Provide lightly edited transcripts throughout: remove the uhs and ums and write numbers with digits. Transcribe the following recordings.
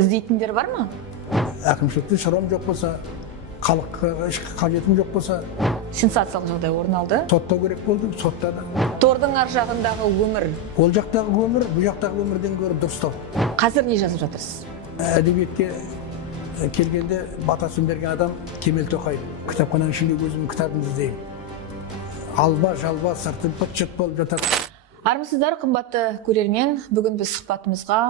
іздейтіндер бар ма? Әкімшілікте шаруам жоқ болса, халыққа қажетім жоқ болса, Сенсациялық жағдай орын алды. соттау керек болды, соттады. Тордың ар жағындағы өмір. Ол жақтағы өмір, бұл жақтағы өмірден гөрі дұрыстау. Қазір не жазып жатырсыз? Әдебиетке келгенде батасын берген адам Кемел Тоқаев. Кітапхананың ішінде өзімнің кітабымды іздеймін. Алба, жалба, сырты быт-шыт болып жатады. Армысыздар, қымбатты көрермен. Бүгін біз сұхбатымызға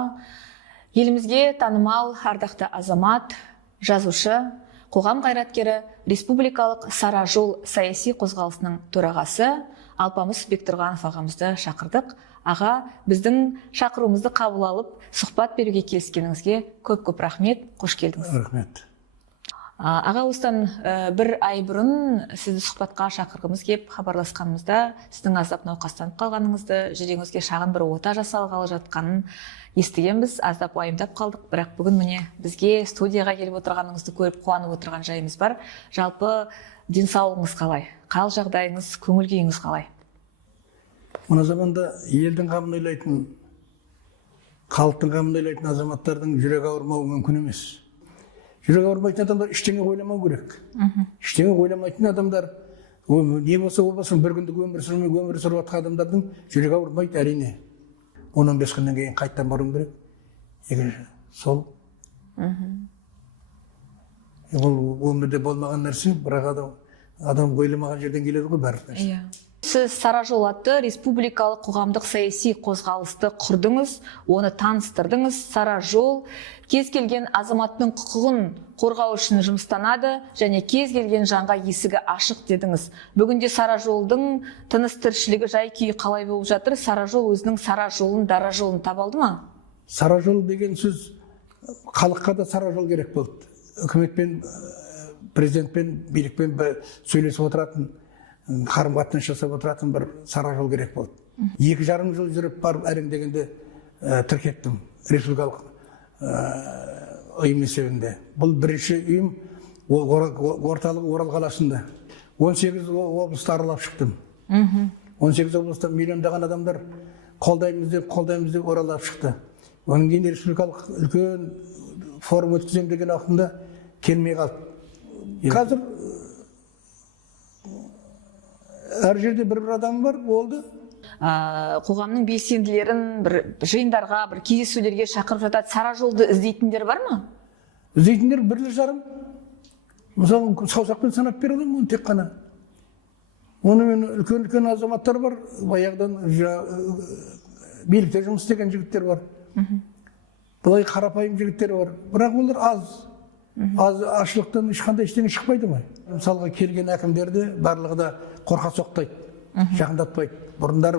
елімізге танымал ардақты азамат, жазушы, қоғам қайраткері, республикалық Сара жол саяси қозғалысының төрағасы Алпамыс Бектұрғанов ағамызды шақырдық. Аға, біздің шақыруымызды қабыл алып, сұхбат беруге келіскеніңізге көп-көп рахмет, қош келдіңіз. Рахмет. Аға, осыдан бір ай бұрын сізді сұхбатқа шақырғымыз кеп хабарласқанымызда сіздің аздап науқастанып қалғаныңызды, жүрегіңізге шағын бір ота жасалғалы жатқанын естігенбіз, аздап уайымдап қалдық. Бірақ бүгін міне бізге студияға келіп отырғаныңызды көріп қуанып отырған жайымыз бар. Жалпы денсаулығыңыз қалай? Қал жағдайыңыз, көңіл күйіңіз қалай? Мына заманда елдің қамын ойлайтын, халықтың қамын ойлайтын азаматтардың жүрегі ауырмауы мүмкін емес. Жүрегі ауырмайтын адамдар ештеңе ойламау керек. Ештеңе ойламайтын адамдар, не болса ол болсын, бір күндік өмір сүріп жатқан адамдардың жүрегі ауырмайды, әрине. 15 күннен кейін қайттан баруым керек. Екінші, сол. Ол өмірде болмаған нәрсе, бірақ адам ойламаған жерден келеді ғой бәрі. Сіз Сара жол атты республикалық қоғамдық саяси қозғалысты құрдыңыз, оны таныстырдыңыз. Сара жол кез келген азаматтың құқығын қорғау үшін жұмыстанады және кез келген жанға есігі ашық дедіңіз. Бүгінде Сара жолдың тыныс тіршілігі жай күйі қалай болып жатыр? Сара жол өзінің Сара жолын, дара жолын таба алды ма? Сара жол деген сөз халыққа да Сара жол керек болды. Үкіметпен, президентпен, билікпен сөйлесіп отыратын, қарым-қатынас жасап отыратын бір Сара жол керек болды. 2,5 жыл жүріп барып әрең дегенде тіркеттім республикалық ұйым есебінде. Бұл бірінші ұйым орталығы Орал қаласында. 18 облысты аралап шықтым. 18 облыста миллиондаған адамдар қолдаймыз деп оралап шықты. Оның кейін республикалық үлкен форум өткізем деген уақытында келмей қалды. Қазір әр жерде бір адам бар, болды. Қоғамның белсенділерін бір жиындарға, бір кездесулерге шақырып жатады. Сара жолды іздейтіндер бар ма? Іздейтіндер бірлі жарым. Мысалы, саусақпен санап бере аламын, тек қана. Онымен үлкен азаматтар бар, баяғыдан билікте жұмыс істеген жігіттер бар. Бұлай қарапайым жігіттер бар. Бірақ олар аз ашылықтан ешқандай ештеңе шықпайды ма? Мысалға келген әкімдерді барлығы да қорқа соқтайды, жақындатпайды. Бұрындар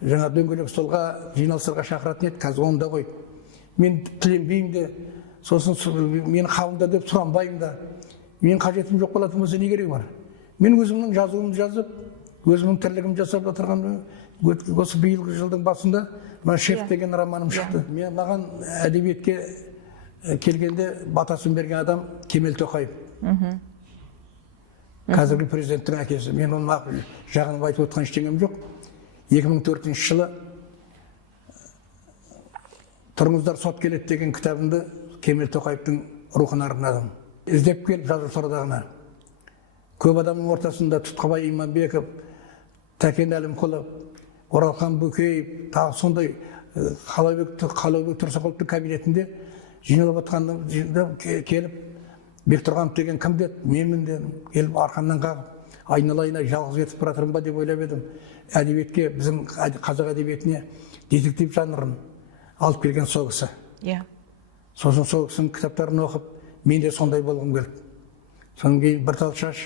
жаңа дөңгелек столға, жиналыстарға шақыратын еді, қазір оны да қойды. Мен тіленбеймін де, сосын мен қабылда деп сұранбаймын да. Мен қажетім жоқ болатын болса не керегі бар? Мен өзімнің жазуымды жазып, өзімнің тірлігімді жасап отырған осы биылғы жылдың басында «Шеф» деген романым шықты. Маған әдебиетке келгенде батасын берген адам Кемел Тоқаев. Қазіргі президенттің әкесі. Мен оның жағынып айтып отқан ештеңем жоқ. 2004 жылы «Тұрыңыздар, сот келеді» деген кітабымды Кемел Тоқаевтың рухына арнадым. Іздеп келіп жазушылардағына. Көп адамның ортасында Тұтқабай Иманбеков, Тәкен Әлімқұлов, Оралхан Бөкеев, тағы сондай Қалаубек Тұрсықұловтың кабинетінде жиналып отқанда келіп, Бектұрғанов деген кім деді? Менмін дедім. Келіп арқамнан қағып, айналайына жалғыз кетіп баратырмын ба деп ойлап едім. Әдебиетке, біздің қазақ әдебиетіне детектив жанрын алып келген сол кісі. Сосын сол кісінің кітаптарын оқып, мен де сондай болғым келді. Содан кейін Біртал шаш,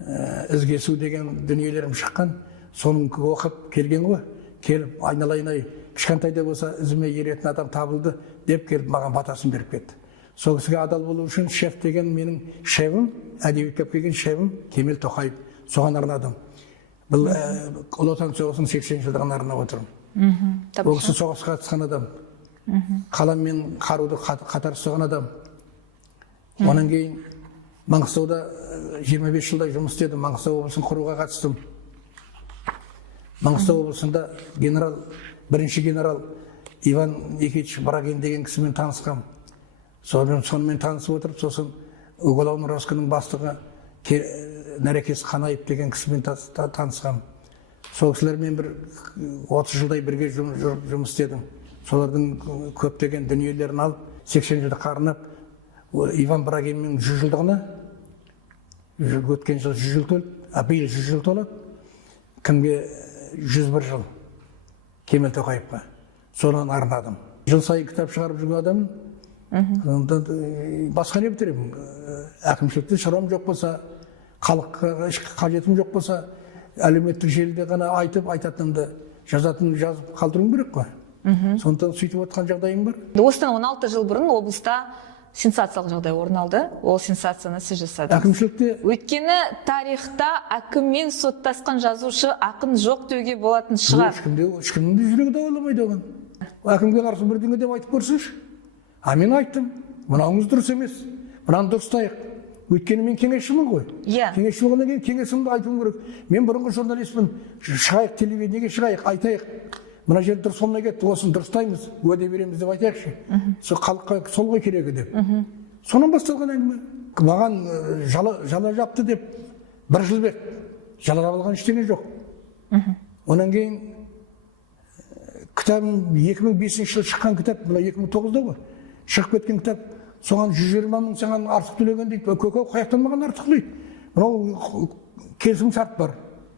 ізгесу деген дүниелерім шыққан, соның оқып келген ғой. Келіп, айналайын-ай, кішкентайда болса ізіме еретін адам табылды деп келіп маған батасын беріп кетті. Сол кісіге адал болу үшін «Шеф» деген менің шефім, әдебиетке келген шефім Кемел Тоқаев. Соған арнадым. Бұл Ұлы Отан соғысының 80 жылдығына арнап отырмын. Ол кісі соғысқа қатысқан адам. Қалам мен қаруды қатар ұстаған адам. Онан кейін Маңғыстауда 25 жылдай жұмыс істедім. Маңғыстау облысын құруға қатыстым. Маңғыстау облысында бірінші генерал Иван Никитич Брагин деген кісімен танысқам. сонымен танысып отырып, сосын Уголовный розыскының бастығы Нәрекес Қанаев деген кісімен танысқам. Сол кісілермен бір 30 жылдай бірге жұмыс істедім. Солардың көптеген дүниелерін алып, 80 жылды қарынап, Иван Брагиннің 100 жылдығына, өткен жыл 100 жыл толды, биыл 100 жыл толады. Кімге 101 жыл? Кемел Тоқаевқа. Содан арнадым. Жыл сайын кітап шығарып жүрген адамын. Басқа не бітіремін? Әкімшілікте шаруам жоқ болса, халыққа қажетім жоқ болса, әлеуметтік желіде ғана айтатынымды жазып қалдыруым керек қой. Сондықтан сөйтіп отқан жағдайым бар. Осыдан 16 жыл бұрын облыста сенсациялық жағдай орын алды. Ол сенсацияны сіз жасадыңыз. Әкімшілікте Өйткені тарихта әкіммен соттасқан жазушы ақын жоқ деуге болатын шығар. Ешкімнің де жүрегі дауаламайды оған. Әкімге қарсы бірдеңе деп айтып көрсінші. Мен айттым, мынауыңыз дұрыс емес, мынаны дұрыстайық. Өйткені мен кеңесшімін ғой. Кеңесші болғаннан кейін кеңесімді айтуым керек. Мен бұрынғы журналистпін, шығайық, телевидениеге шығайық, айтайық. Мына жер дұрыс болмай кетті, осын дұрыстаймыз, уәде береміз деп айтайықшы. Сол халыққа сол ғой керегі деп. Сонан басталған әңгіме. Маған жала жапты деп 1 жыл бек жалап алған ештеңе жоқ. Онан кейін кітабым 2005 жылы шыққан кітап, мына 2009-да ғой. Шығып кеткен кітап, соған 120 мың саған артық төлеген дейді. Көке қаяқтан маған артық төлейді. Мынау келісім шарт бар.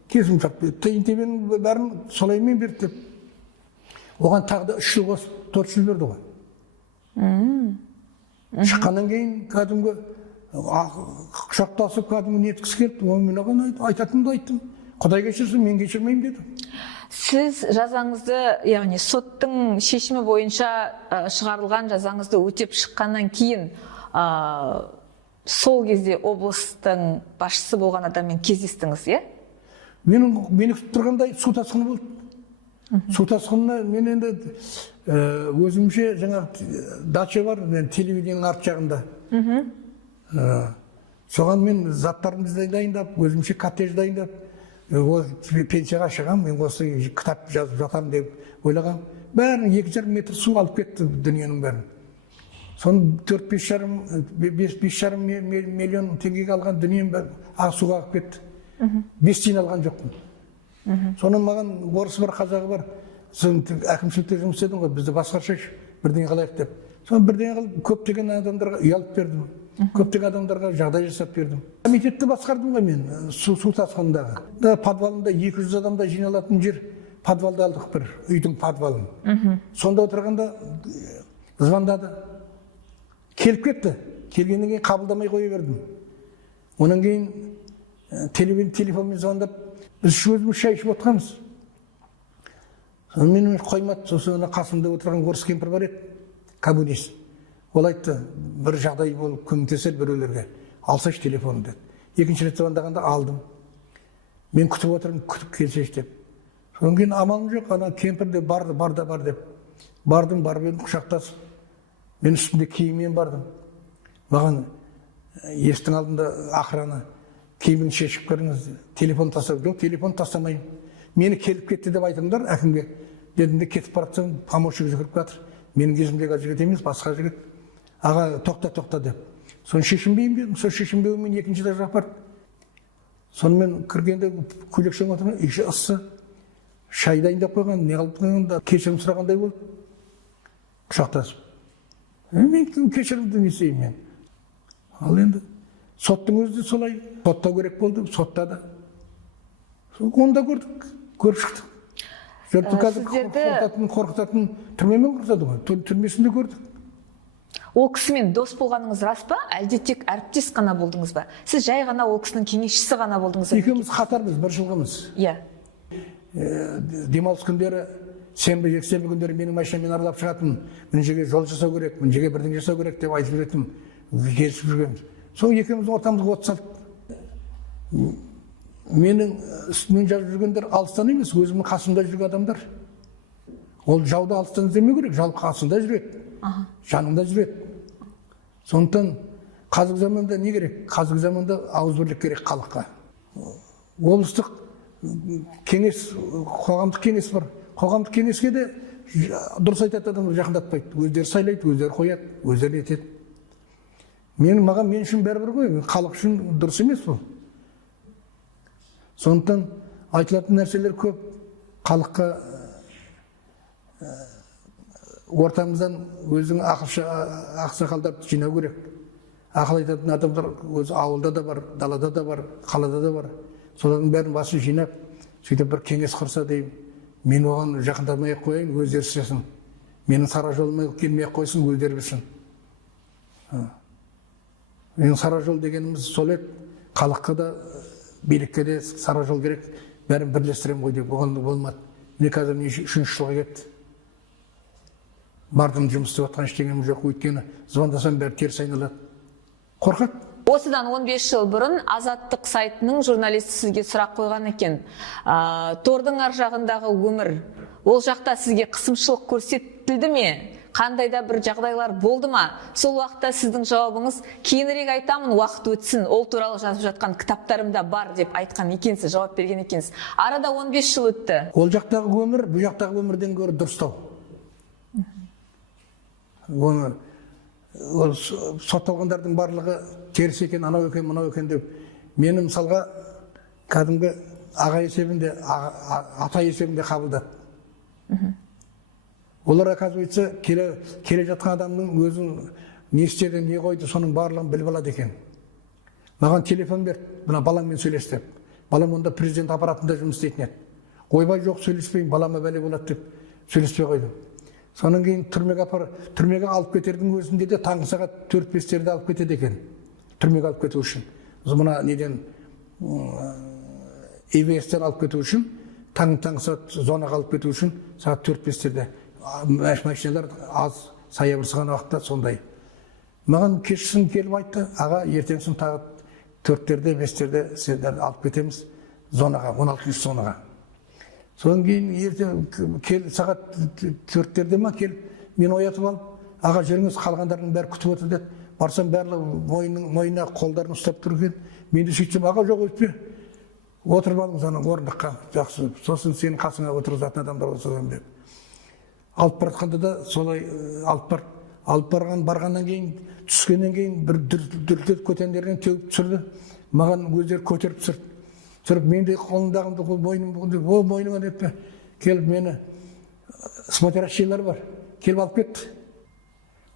Келісім шарт. Тиын тебенің бәрін солаймен берді деп. Оған тағы да 3 жыл қосып 4 жыл берді ғой. Шыққаннан кейін кәдімгі құшақтасып кәдімгі неткісі келді. Мен оған айтатынымды айттым. Құдай кешірсін, мен кешірмеймін дедім. Сіз жазаңызды, яғни соттың шешімі бойынша шығарылған жазаңызды өтеп шыққаннан кейін сол кезде облыстың басшысы болған адаммен кездестіңіз, е? Мені күтіп тұрғандай су тасқыны болды. Су тасқынына мен енді өзімше жаңағы дача бар, телевидениенің арт жағында. Соған мен заттарымызды дайындап, өзімше коттедж дайындап, пенсияға шығам, мен осы кітап жазып жатамын деп ойлағам. Бәрін 2,5 метр су алып кетті дүниенің бәрін. Соны 4-5,5 миллион теңгеге алған дүнием суға алып кетті. 5 тиын алған жоқпын. Соны маған орысы бар, қазағы бар. Соны әкімшілікте жұмыс істедім ғой, бізді басқарсайшы, бірдеңе қылайық деп. Соны бірдеңе қылып, көптеген адамдарға ұялып бердім. Көптеген адамдарға жағдай жасап бердім. Комитетті басқардым ғой мен, су тасқындағы. Подвалында 200 адамда жиналатын жер, подвалды алдық бір, үйдің подвалын. Сонда отырғанда звондады. Келіп кетті. Келгеннен кейін қабылдамай қоя бердім. Онан кейін телефонмен звондап, біз өзіміз шай ішіп отқанбыз. Мен қоймады, сосын қасымда отырған орыс кемпір бар еді, коммунист. Ол айтты, бір жағдай болып көмектесер біреулерге. Алсайшы телефонын деді. Екінші рет звондағанда алдым. Мен күтіп отырмын, күтіп келсейші деп. Содан кейін амалым жоқ, ана кемпір де бар деп. Бардым, барып едім құшақтасып. Мен үстімде киіммен бардым. Маған есіктің алдында охрана, киімін шешіп көріңіз, телефон тастап. Жоқ, телефон тастамайын. Мені келіп кетті деп айтыңдар әкімге. Дедім де кетіп баратсам, помощник жүгіріп жатыр. Менің кезімдегі жігіт емес, басқа жігіт. Аға, тоқта деп. Соны шешінбеймін дедім. Сол шешінбеуімен екінші этажға апарды. Сонымен кіргенде көйлекшең отырған, іші ыссы. Шай дайындап қойған, не қылып қойғанда кешірім сұрағандай болды. Құшақтасып. Мен кешірімді не істеймін мен. Ал енді соттың өзі де солай. Сотта керек болды, сотта да. Онда көрдік, көріп шықтық. Жұртты қазір қорқытатын түрмемен құртады ғой, түрмесінде көрдік. Ол кісімен дос болғаныңыз рас па, әлде тек әріптес қана болдыңыз ба? Сіз жай ғана ол кісінің кеңесшісі ғана болдыңыз ба? Екеуміз қатармыз, бір жылғымыз. Иә. Демалыс күндері, сенбі, жексенбі күндері менің машинамен аралап шығатын, мына жерге жол жасау керек, мына жерге бірдеңе жасау керек деп айтып жүретін, келісіп жүргенбіз. Сол екеуміз ортамызға от салып. Менің үстімен жазып жүргендер алыстан емес, өзімнің қасымда жүрген адамдар. Ол жауды алыстан іздемеу керек, жау қасында жүреді, жанында жүреді. Сондықтан қазіргі заманда не керек? Қазіргі заманда ауызбірлік керек халыққа. Облыстық кеңес, қоғамдық кеңес бар. Қоғамдық кеңеске де дұрыс айтатын адамдар жақындатпайды. Өздері сайлайды, өздері қояды, өздері етеді. мен үшін бәрібір ғой, халық үшін дұрыс емес бұл. Сондықтан айтылатын нәрселер көп. Халыққа ортамыздан өзің ақсақалдарды жинау керек. Ақыл айтатын адамдар өзі ауылда да бар, далада да бар, қалада да бар. Солардың бәрін басын жинап, сөйтіп бір кеңес құрса деймін. Мен оған жақындамай-ақ қояйын, өздері істесін. Менің сара жолыма келмей-ақ қойсын, өздері білсін. Менің сара жол дегеніміз сол еді. Халыққа да, билікке де сара жол керек. Бәрін бірлестірем ғой деп, оған болмады. Міне қазір 3-ші жылға кетті. Бардым, жұмыс істеп жатқан ештеңем жоқ, өйткені звондасам бәрі теріс айналады. Қорқады. Осыдан 15 жыл бұрын Азаттық сайтының журналисті сізге сұрақ қойған екен. Тордың ар жағындағы өмір, ол жақта сізге қысымшылық көрсетілді ме? Қандай да бір жағдайлар болды ма? Сол уақытта сіздің жауабыңыз, кейінірек айтамын, уақыт өтсін, ол туралы жазып жатқан кітаптарымда бар деп айтқан екенсіз, жауап берген екенсіз. Арада 15 жыл өтті. Ол жақтағы өмір, бұл жақтағы өмірден гөрі дұрыстау. Ол сотталғандардың барлығы теріс екен, анау екен, мынау екен деп. Мені мысалға кәдімгі аға есебінде, ата есебінде қабылдады. Олар, оказывается, келе жатқан адамның өзін не істеді, не қойды, соның барлығын біліп алады екен. Маған телефон берді, мына балаңмен сөйлес деп. Балам онда президент аппаратында жұмыс істейтін еді. Ойбай жоқ, сөйлеспеймін, балама бәле болады деп сөйлеспей қойдым. Соның кейін түрмеге алып кетердің өзінде де таңғы сағат 4-5-терде алып кетеді екен. Түрмеге алып кету үшін. Мына неден ИВС-тен алып кету үшін, таңғы сағат зонаға алып кету үшін сағат 4-5-терде. Машиналар аз саябырсыған уақытта сондай. Маған кешкісін келіп айтты, аға, ертеңсін тағы 4-терде, 5-терде сіздерді алып кетеміз зонаға, 16-шы зонаға. Содан кейін ертең сағат 4-терде ма келіп, мен оятып алып, аға жүріңіз, қалғандардың бәрі күтіп отыр деді. Барсам барлығы мойнына қолдарын ұстап тұр екен. Мен де сөйтсем, аға жоқ өтпе. Отырып алыңыз ана орындыққа, жақсы. Сосын сенің қасыңа отырғызатын адамдар осыдан деп. Алып баратқанда да солай алып барғаннан кейін, түскеннен кейін бір дүртет көтендерден төгіп түсірді. Маған өздері көтеріп түсірді. Тұрып, мен де қолымдағымды, ол мойныңа деп келіп мені смотрящийлар бар, келіп алып кетті.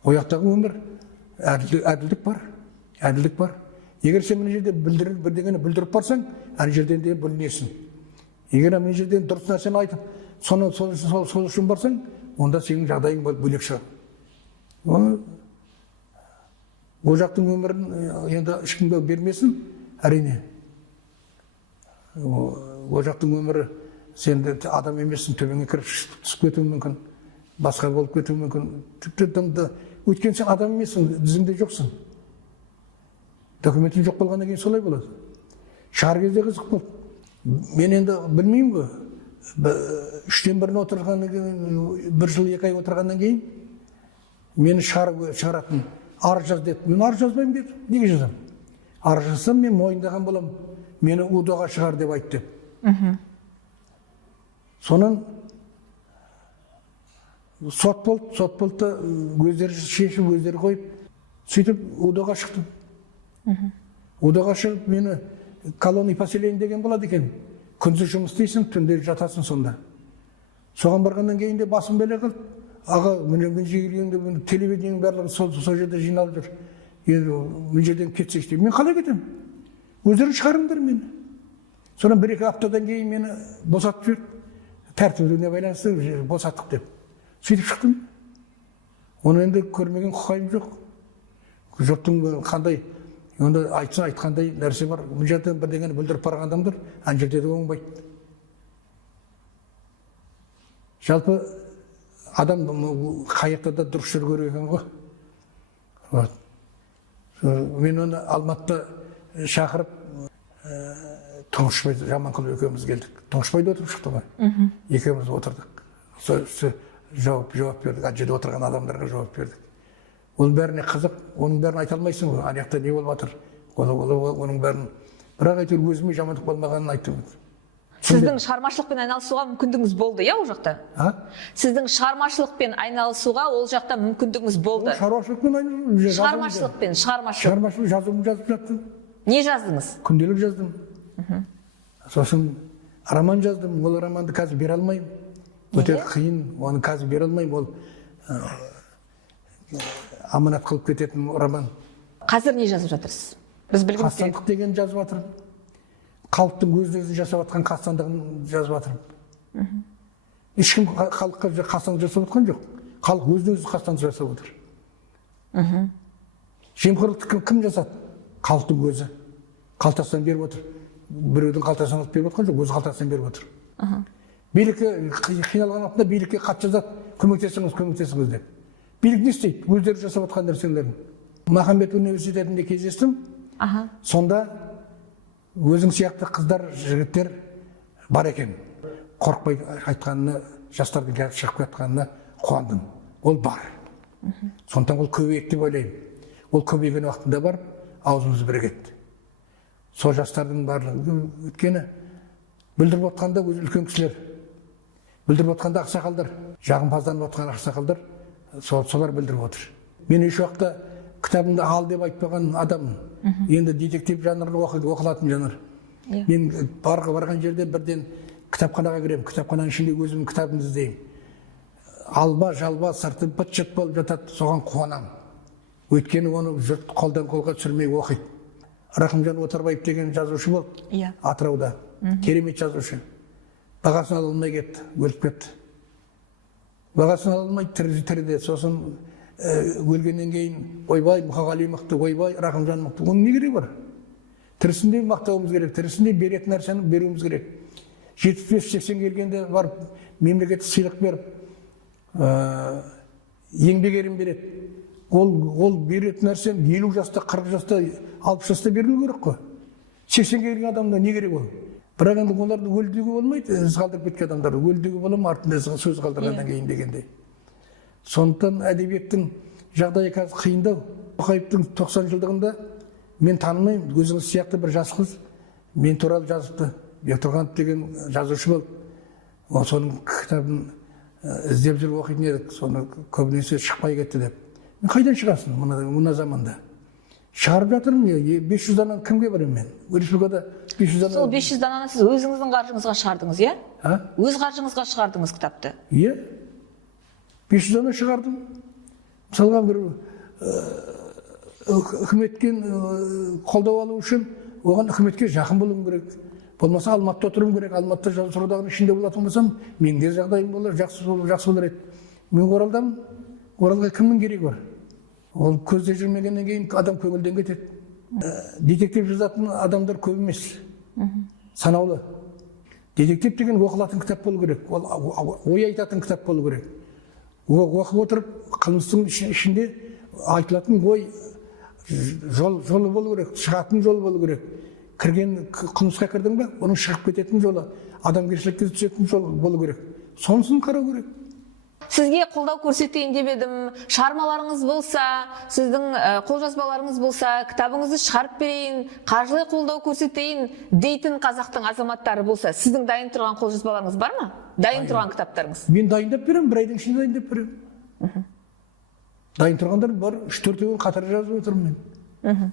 Ояқтағы өмір, әділдік бар. Егер сен мына жерде бірдеңені білдіріп барсаң, әр жерден де білінесің. Егер мына жерден дұрыс нәрсені айтып, сол үшін барсаң, онда сенің жағдайың бөлек шығар. Ол жақтың өмірін енді ешкімге бермесін, әрине. Ол жақтың өмірі, сен адам емессің, төбеңе кіріп түсіп кетуі мүмкін, басқа болып кетуі мүмкін. Өйткені сен адам емессің, дізіңде жоқсың. Документің жоқ болғаннан кейін солай болады. Шығар кезде қызық болды. Мен енді білмеймін ғой. 3-тен 1-ін отырғаннан кейін, 1 жыл 2 ай отырғаннан кейін, мені шығаратын арыз жаз деді. Мен арыз жазбаймын деді. Неге жазам? Арыз жазсам, мен мойындаған боламын. Мені УДО-ға шығар деп айтты деп. Сонан сот болды, өздері шешіп, өздері қойып, сөйтіп УДО-ға шықтым. УДО-ға шығып, мені колония поселение деген болады екен. Күндіз жұмыс істейсің, түнде жатасың сонда. Соған барғаннан кейін де басым бәле қылды. Аға, мен жегілгенде телевидениенің барлығы сол жерде жиналып жүр. Мен жерден кетсек деймін. Мен қалай кетемін? Өздері шығарыңдар мені. Сонан 1-2 аптадан кейін мені босатып жіберді. Тәртібіне байланысты босаттық деп. Сөйтіп шықтым. Оны енді көрмеген құқайым жоқ. Жұрттың қандай, онда айтқандай нәрсе бар. Бұл жерден бірдеңені білдіріп барған адамдар, ана жерде де оңбайды. Жалпы адам қаяқта да дұрыс жүру керек екен ғой. Мен оны Алматыда шақырып, Тұңғышбай Жаманқұл екеуміз келдік. Тұңғышбайда отырып шықты ғой. Екеуміз отырдық. Жауап бердік. Ана жерде отырған адамдарға жауап бердік. Оның бәріне қызық, оның бәрін айта алмайсың ғой. Ана жақта не болып жатыр? Оның бәрін, бірақ әйтеуір өзіме жамандық болмағанын айттым. Сіздің шығармашылықпен айналысуға мүмкіндігіңіз болды, иә, ол жақта? Сіздің шығармашылықпен айналысуға ол жақта мүмкіндігіңіз болды. Шаруашылықпен айналысу. Шығармашылық жазуым жазып жаттым. Не жаздыңыз? Күнделік жаздым. Сосын роман жаздым. Ол романды қазір бере алмаймын. Өте қиын, оны қазір бере алмаймын. Ол аманат қылып кететін роман. Қазір не жазып жатырсыз? Біз білгіміз келеді. Қастандық деген жазып жатырмын. Халықтың өз-өзін жасап жатқан қастандығын жазып жатырмын. Ешкім халыққа қастандық жасап жатқан жоқ. Халық өз-өзі қастандық жасап отыр. Жемқорлықты кім жасады? Халықтың өзі. Қалтасынан беріп отыр. Біреудің қалтасынан алып беріп отқан жоқ, өзі қалтасынан беріп отыр. Билікке қиналған уақытта билікке хат жазады, көмектесіңіз деп. Билік не істейді? Өздері жасап отқан нәрселерін. Махамбет университетінде кездестім. Сонда өзің сияқты қыздар, жігіттер бар екен. Қорықпай айтқанына, жастардың шығып жатқанына қуандым. Ол бар. Сондықтан ол көбейеді деп ойлаймын. Ол көбейген уақытында бар, аузымыз бірігеді. Сол жастардың барлығы өткені білдіріп отқанда өз үлкен кісілер, білдіріп отқанда ақсақалдар, жағымпазданып отқан ақсақалдар, солар білдіріп отыр. Мен еш уақытта кітабымды ал деп айтпаған адаммын. Енді детектив жанры оқылатын жанр. Мен барған жерде бірден кітапханаға кіремін, кітапхананың ішінде өзімнің кітабымды іздеймін. Алба, жалба, сырты быт-шыт болып жатады, соған қуанамын. Өйткені оны жұрт қолдан қолға түсірмей оқиды. Рахымжан Отарбаев деген жазушы болды Атырауда. Керемет жазушы. Бағасын ала алмай кетті, өліп кетті. Бағасын ала алмай тіріде. Сосын өлгеннен кейін ойбай Мұқағали мықты, ойбай Рахымжан мықты. Оның не керек бар? Тірісінде мақтауымыз керек, тірісінде беретін нәрсені беруіміз керек. 75-80 келгенде барып мемлекеттік сыйлық беріп, еңбек ерен береді. Ол беретін нәрсен 50 жаста, 40 жаста, 60 жаста берілу керек қой. 80 келген адамда не керек ол? Бірақ енді оларды өлдіге болмайды, із қалдырып кеткен адамдарды өлдіге бола ма артында сөз қалдырғаннан кейін дегенде. Сондықтан әдебиеттің жағдайы қазір қиындау. Тоқаевтың 90 жылдығында мен танымаймын, өзіңіз сияқты бір жас қыз мен туралы жазыпты. Бектұрғанов деген жазушы болды. Соның кітабын іздеп жүріп оқитын едік, соны көбінесе шықпай кетті деп. Қайдан шығасың мына заманда? Шығарып жатырмын, 500 дананы кімге барамын мен? Республикада 500 дананы. Сол 500 дананы сіз өзіңіздің қаржыңызға шығардыңыз, иә? Өз қаржыңызға шығардыңыз кітапты? Иә. 500 дана шығардым. Мысалға бір үкіметтен қолдау алу үшін оған үкіметке жақын болуым керек. Болмаса Алматыда отыруым керек. Алматыда жазушы одағының ішінде болатын болсам, менде жағдайым болар, жақсы болар еді. Мен Оралдамын. Оралға кімнің керегі бар? Ол көзде жүрмегеннен кейін адам көңілден кетеді. Детектив жазатын адамдар көп емес. Санаулы. Детектив деген оқылатын кітап болу керек. Ой айтатын кітап болу керек. Оқып отырып, қылмыстың ішінде айтылатын ой жолы болу керек, шығатын жолы болу керек. Қылмысқа кірдің бе, оның шығып кететін жолы, адамгершілікке түсетін жолы болу керек. Сонысын қарау керек. Сізге қолдау көрсетейін деп едім, шығармаларыңыз болса, сіздің қолжазбаларыңыз болса, кітабыңызды шығарып берейін, қаржылай қолдау көрсетейін дейтін қазақтың азаматтары болса, сіздің дайын тұрған қолжазбаларыңыз бар ма? Дайын тұрған кітаптарыңыз? Мен дайындап беремін, бір айдың ішінде дайындап беремін. Дайын тұрғандар бар, 3-4 қатар жазып отырмын мен.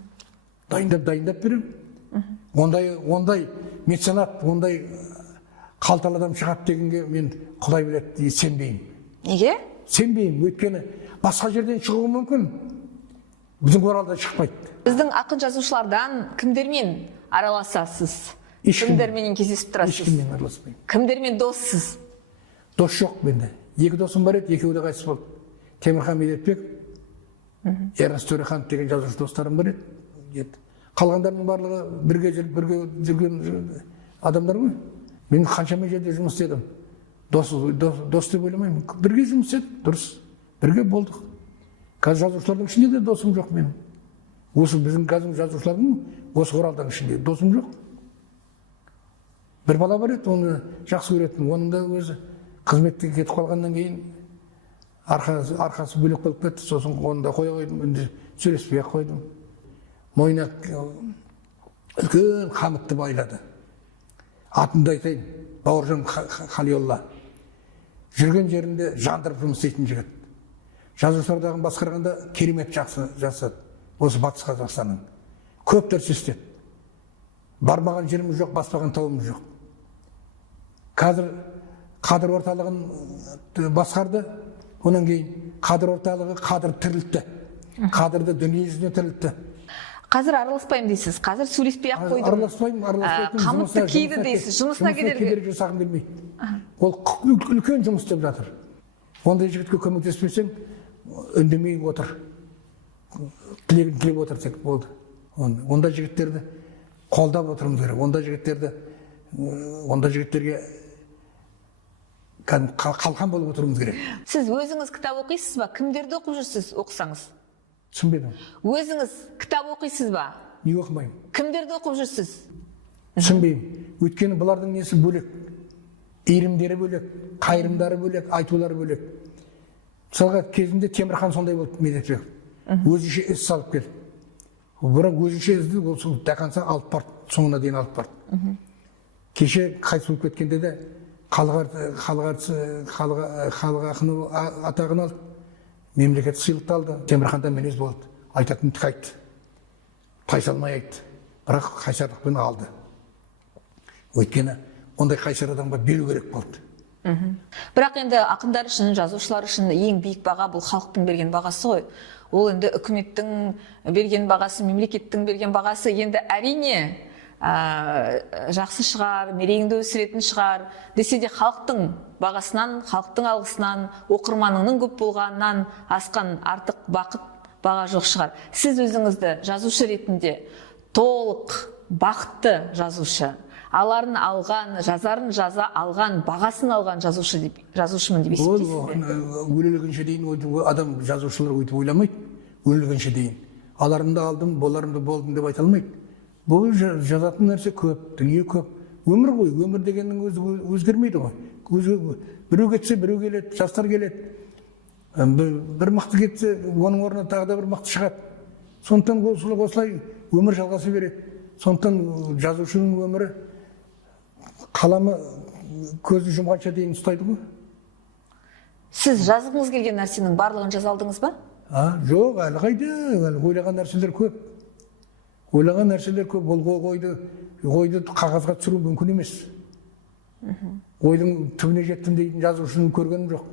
Дайындап беремін. Ондай меценат, ондай қалталы адам шығады дегенге мен Құдай біледі сенбеймін. Неге? Сенбеймін, өйткені басқа жерден шығуы мүмкін. Біздің Оралда шықпайды. Біздің ақын жазушылардан кімдермен араласасыз? Кімдермен кездесіп тұрасыз? Ешкіммен араласпаймын. Кімдермен доссыз? Дос жоқ менде. 2 досым бар еді, екеуі де қайтыс болды. Темірхан Медетбек, Ернест Төреханов деген жазушы достарым бар еді. Қалғандарының барлығы бірге жүрген адамдар ғой. Мен қаншама жерде жұмыс істедім. Дос деп ойламаймын. Бірге жұмыс істедік, дұрыс. Бірге болдық. Қазір жазушылардың ішінде де досым жоқ менің. Осы біздің қазір жазушылардың осы Оралдың ішінде досым жоқ. Бір бала бар еді, оны жақсы көретін. Оның да өзі қызметке кетіп қалғаннан кейін арқасы бөлек болып кетті. Сосын оны да қоя қойдым, сөйлеспей ақ қойдым. Мойнына үлкен қамытты байлады. Атымды айтайын. Бауыржан Қалиолла. Жүрген жерінде жандырып жұмыс істейтін жігіт. Жазушылар одағын басқарғанда керемет жақсы жасады. Осы Батыс Қазақстанның. Көп нәрсе істеді. Бармаған жеріміз жоқ, баспаған тауымыз жоқ. Қазір қадыр орталығын басқарды. Онан кейін қадыр орталығы қадыр тірілтті. Қадырды дүние жүзіне тірілтті. Қазір араласпаймын дейсіз. Қазір сөйлеспей-ақ қойдым. Араласпаймын. Қамытты киді дейсіз. Жұмысына кедергі жасағым келмейді. Ол үлкен жұмыс істеп жатыр. Ондай жігітке көмектеспесең, үндемей отыр. Тілегін тілеп отыр тек болды. Ондай жігіттерді қолдап отырмыз керек. Ондай жігіттерге қалқан болып отыруымыз керек. Сіз өзіңіз кітап оқисыз ба? Кімдерді оқып жүрсіз оқысаңыз? Түсінбедім. Өзіңіз кітап оқисыз ба? Не оқымаймын? Кімдерді оқып жүрсіз? Түсінбеймін. Өйткені бұлардың несі бөлек. Иірімдері бөлек, қайырымдары бөлек, айтулары бөлек. Мысалға кезінде Темірхан сондай болды медетші. Өзінше іс салып келді. Бірақ өзінше ізді ол сол дәқанса алып барды, соңына дейін алып барды. Кеше қайтыс болып кеткенде де халық ақыны атағын алды. Мемлекет сыйлықты алды. Темірханда мінез болды. Айтатын түк айтты. Қайсалмай айтты. Бірақ қайсарлықпен алды. Өйткені ондай қайсар адамға беру керек болды. Бірақ енді ақындар үшін, жазушылар үшін ең биік баға бұл халықтың берген бағасы ғой. Ол енді үкіметтің берген бағасы, мемлекеттің берген бағасы енді әрине жақсы шығар, мерейіңді өсіретін шығар. Десе де халықтың бағасынан, халықтың алғысынан, оқырманының көп болғанынан асқан артық баға жоқ шығар. Сіз өзіңізді жазушы ретінде толық бақытты жазушы, аларын алған, жазарын жаза алған, бағасын алған жазушымын деп есептейсіз бе? Өлгенше дейін адам жазушылар өйтіп ойламайды. Өлгенше дейін. Аларымды алдым, боларымды болдым деп айта алмайды. Бұл жазатын нәрсе көп, дүние көп. Өмір ғой, өмір дегеннің өзі өзгермейді ғой. Біреу кетсе, біреу келеді, жастар келеді. Бір мықты кетсе, оның орнына тағы да бір мықты шығады. Сондықтан осылай өмір жалғаса береді. Сондықтан жазушының өмірі қаламы көзі жұмғанша дейін ұстайды ғой. Сіз жазғыңыз келген нәрсенің барлығын жаза алдыңыз ба? Жоқ, әлі қайда, ойлаған нәрселер көп. Ойлаған нәрселер көп, ол ойды қағазға түсіру мүмкін емес. Ойдың түбіне жеттім дейтін жазушының көргенім жоқ.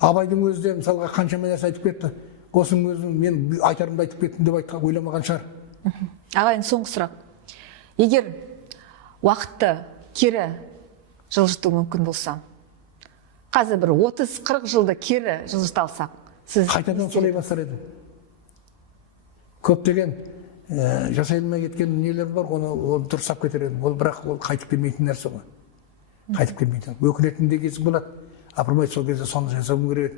Абайдың өзі де мысалға қаншама нәрсе айтып кетті. Осының өзін мен айтарымды айтып кеттім деп ойламаған шығар. Ағайын, соңғы сұрақ. Егер уақытты кері жылжыту мүмкін болса, қазір бір 30-40 жылды кері жылжыта алсақ, сіз қайтадан солай бастар едім. Көптеген жасай алмай кеткен нелер бар, оны дұрыстап кетер едім. Ол бірақ ол қайтып келмейтін нәрсе ғой. Қайтып келмейтін. Өкінетін де кезі болады. Апырмай сол кезде соны жасауым керек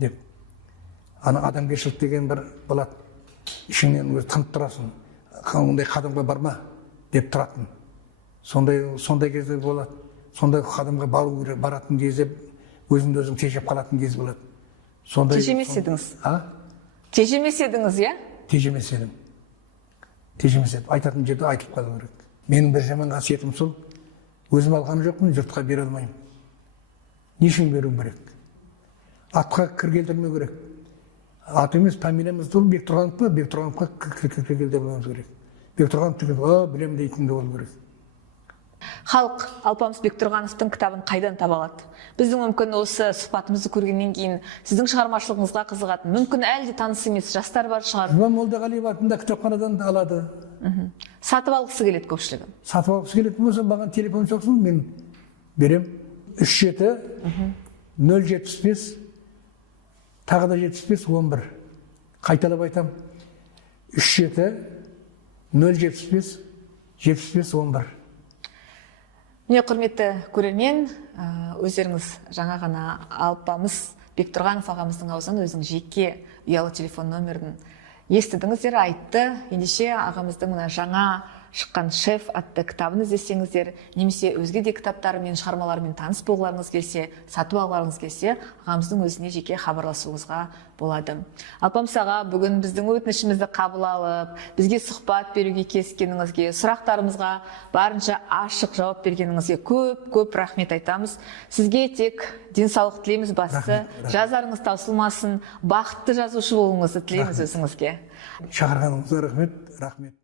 деп. Адамгершілік деген бір болады. Ішіңнен өзі тынып тұрасың. Ондай қадамға барма деп тұратын. Сондай кезде болады. Сондай қадамға баратын кезде өзіңді өзің тежеп қалатын кез болады. Тежемес едіңіз? Тежемес едіңіз, иә? Тежемес едім. Айтатын жерде айтылып қалу керек. Менің бір жаман қасиетім сол, өзім алған жоқпын, жұртқа бере алмаймын. Не үшін беруім керек? Атқа кір келтірмеу керек. Ат емес, фамилиямызды ол Бектұрғанов па? Бектұрғановқа кір келтірмеуіміз керек. Бектұрғанов деген, білем дейтін де болу керек. Халық Алпамыс Бектұрғановтың кітабын қайдан таба алады? Біздің мүмкін осы сұхбатымызды көргеннен кейін сіздің шығармашылығыңызға қызығатын, мүмкін әлде таныс емес жастар бар шығар. Жұбан Молдағалиев атында кітапханадан алады. Сатып алғысы келеді көпшілігі. Сатып алғысы келетін болса, маған телефон соқсын, мен берем. 37 075 тағы да 75 11. Қайталап айтам. 37 075 75 11. Міне, құрметті көрермен, өздеріңіз жаңа ғана Алпамыс Бектұрғанов ағамыздың аузынан өзінің жеке ұялы телефон нөмірін естідіңіздер, айтты. Ендеше ағамыздың жаңа шыққан «Шеф» атты кітабын іздесеңіздер, немесе өзге де кітаптарымен, шығармаларымен таныс болғыларыңыз келсе, сатып алғыларыңыз келсе, ағамыздың өзіне жеке хабарласуыңызға болады. Алпамсаға бүгін біздің өтінішімізді қабыл алып, бізге сұхбат беруге келіскеніңізге, сұрақтарымызға барынша ашық жауап бергеніңізге көп рахмет айтамыз. Сізге тек денсаулық тілейміз, бастысы жазарыңыз таусылмасын, бақытты жазушы болуыңызды тілейміз өзіңізге. Шақырғаныңызға рахмет.